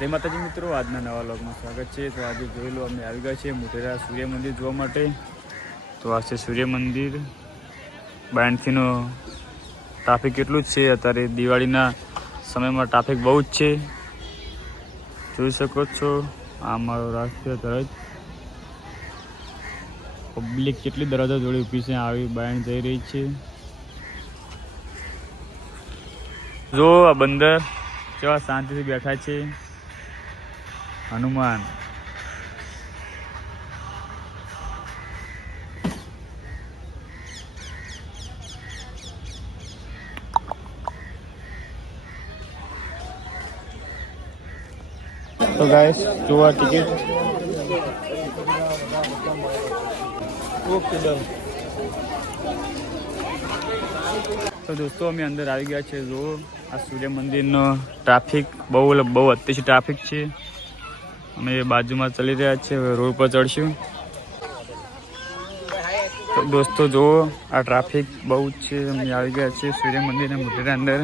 જય માતાજી મિત્રો, આજના નવા લોગમાં સ્વાગત છે. તો આજે જોઈ લો, અમે આવી ગયા છીએ મોટેરા સૂર્ય મંદિર જોવા માટે. તો આ છે સૂર્ય મંદિર. બાયણથીનો ટ્રાફિક કેટલું જ છે. અત્યારે દિવાળીના સમયમાં ટ્રાફિક બહુ જ છે. જોઈ શકો છો, આ મારો રાષ્ટ્રીય ધરજ પબ્લિક કેટલી દરવાજા જોડે ઊભી છે, આવી બાયણ જઈ રહી છે. જો આ બંદર કેવા શાંતિથી બેઠા છે. હનુમાન તો ગાઈસ જોવા ટિકિટ ઓકે ડન તો દોસ્તો અમે અંદર આવી ગયા છે જો આ સૂર્ય મંદિરનો ટ્રાફિક બહુ એટલે બહુ અત્યારથી ટ્રાફિક છે અમે બાજુમાં ચાલી રહ્યા છીએ રોડ પર ચડશું. દોસ્તો જુઓ, આ ટ્રાફિક બહુ જ છે, અમે આવી ગયા છીએ સૂર્ય મંદિરના મોટેરા અંદર.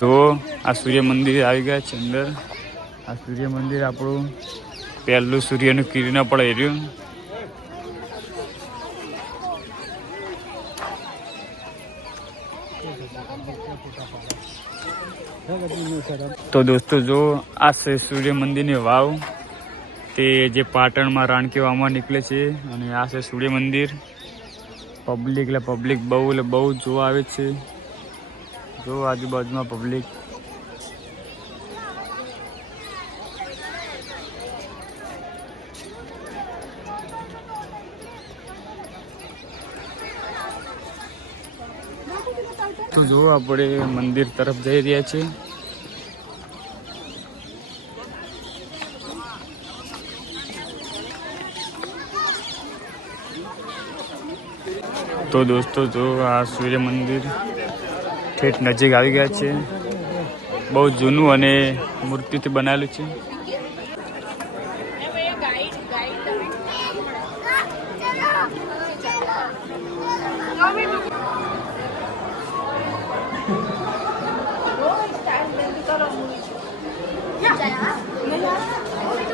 જુઓ, આ સૂર્ય મંદિર આવી ગયા છે અંદર. આ સૂર્ય મંદિર આપણું પહેલું સૂર્યનું કિરણ પણ રહ્યું. તો દોસ્તો જો આ સૂર્ય મંદિરની વાવ તે જે પાટણમાં રાણકીવામાં નીકળે છે અને આ છે સૂર્ય મંદિર પબ્લિક એટલે પબ્લિક બહુ એટલે બહુ જોવા આવે છે. જો આજુબાજુમાં પબ્લિક તો જો આપણે મંદિર તરફ જઈ રહ્યા છીએ. તો દોસ્તો જો આ સૂર્ય મંદિર ઠેઠ નજીક આવી ગયા છે. બહુ જૂનું અને મૂર્તિથી બનાવેલું છે.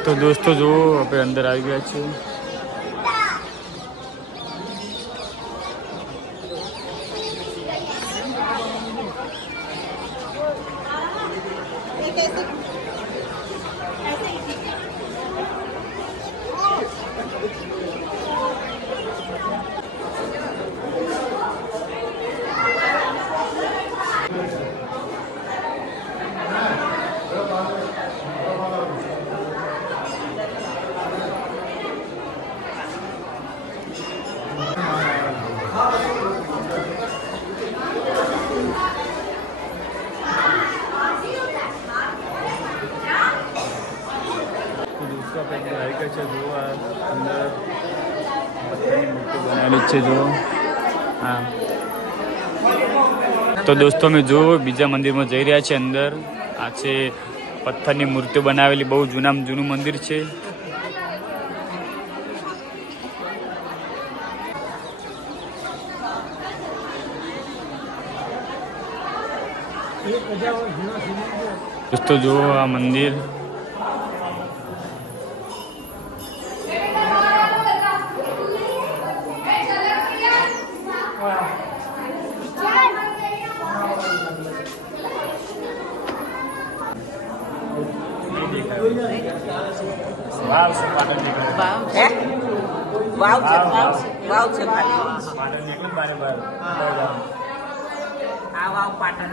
તો દોસ્તો જુઓ આપણે અંદર આવી ગયા છીએ. તો દોસ્તો આપણે અંદર આવી ગયા છે જુઓ આ અંદર પથ્થરની મૂર્તિ બનાવેલી જ છે જુઓ હા. તો દોસ્તો, અમે જુઓ બીજા મંદિરમાં જઈ રહ્યા છે અંદર. આ છે પથ્થરની મૂર્તિઓ બનાવેલી, બહુ જૂનામાં જૂનું મંદિર છે. દોસ્તો જુઓ આ મંદિર વાવ છે પાટણ નીકળે. વાવ છે? વાવ છે? વાવ વાવ. છે પાટણ? નીકળે બારે બાર આ વાવ પાટણ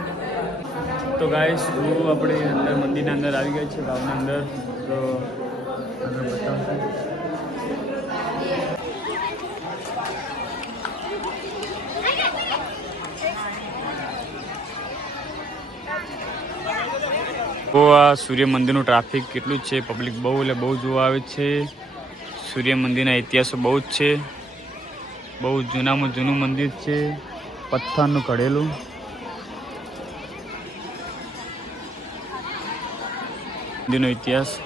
તો ગાઈસ હું આપણે અંદર મંદિરના અંદર આવી ગયા છે ગામના અંદર. તો બતાવશું તો આ સૂર્ય મંદિરનું ટ્રાફિક કેટલું છે? પબ્લિક બહુ એટલે બહુ જોવા આવે છે. સૂર્ય મંદિરના ઇતિહાસો બહુ જ છે. બહુ જૂનામાં જૂનું મંદિર છે. પથ્થરનું કઢેલું મંદિરનો ઇતિહાસ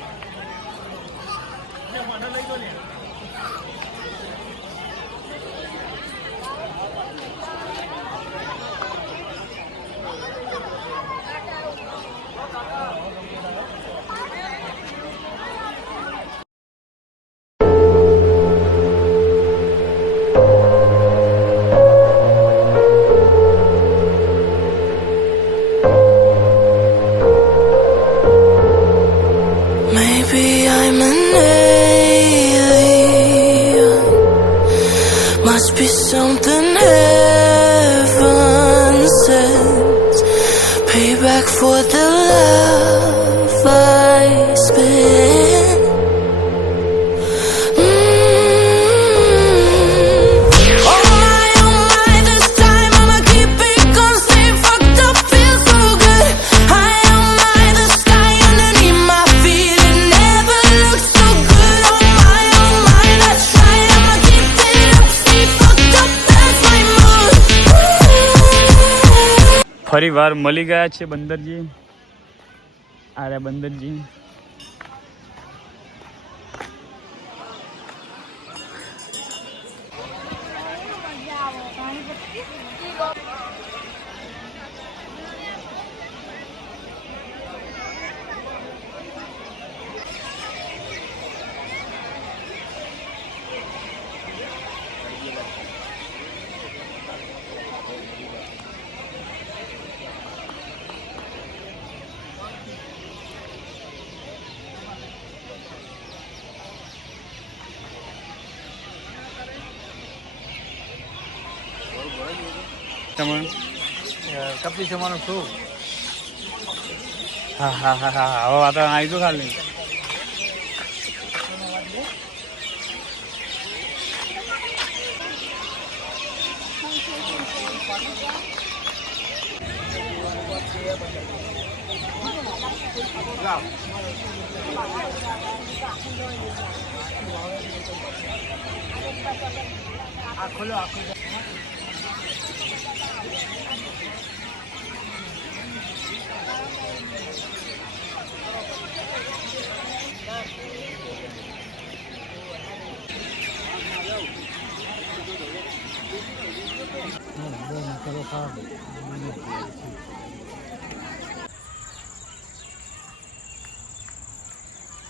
for the love I ફરી વાર મળી ગયા છે બંદરજી. આર્યા બંદરજી. તમે કપી જમાનો છું હા હા હા હા હવે વાતાવરણ આવી તો ખાલી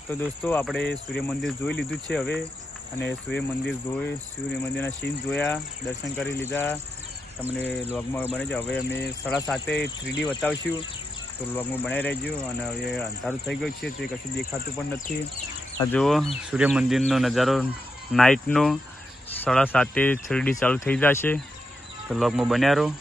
તો દોસ્તો, આપણે સૂર્ય મંદિર જોઈ લીધું છે હવે. અને સૂર્ય મંદિર જોઈ, સૂર્ય મંદિરના સીન જોયા, દર્શન કરી લીધા. તમને લોગમાં બને છે, હવે અમે સાડા સાતે થ્રીડી બતાવશું. તો લોગમાં બનાવી રહેજો અને હવે અંધારું થઈ ગયું છે, તે કશું દેખાતું પણ નથી. આ જુઓ, સૂર્ય મંદિરનો નજારો નાઇટનો સાડા સાતે થ્રીડી ચાલુ થઈ જશે. તો લોગમાં બન્યા રહો.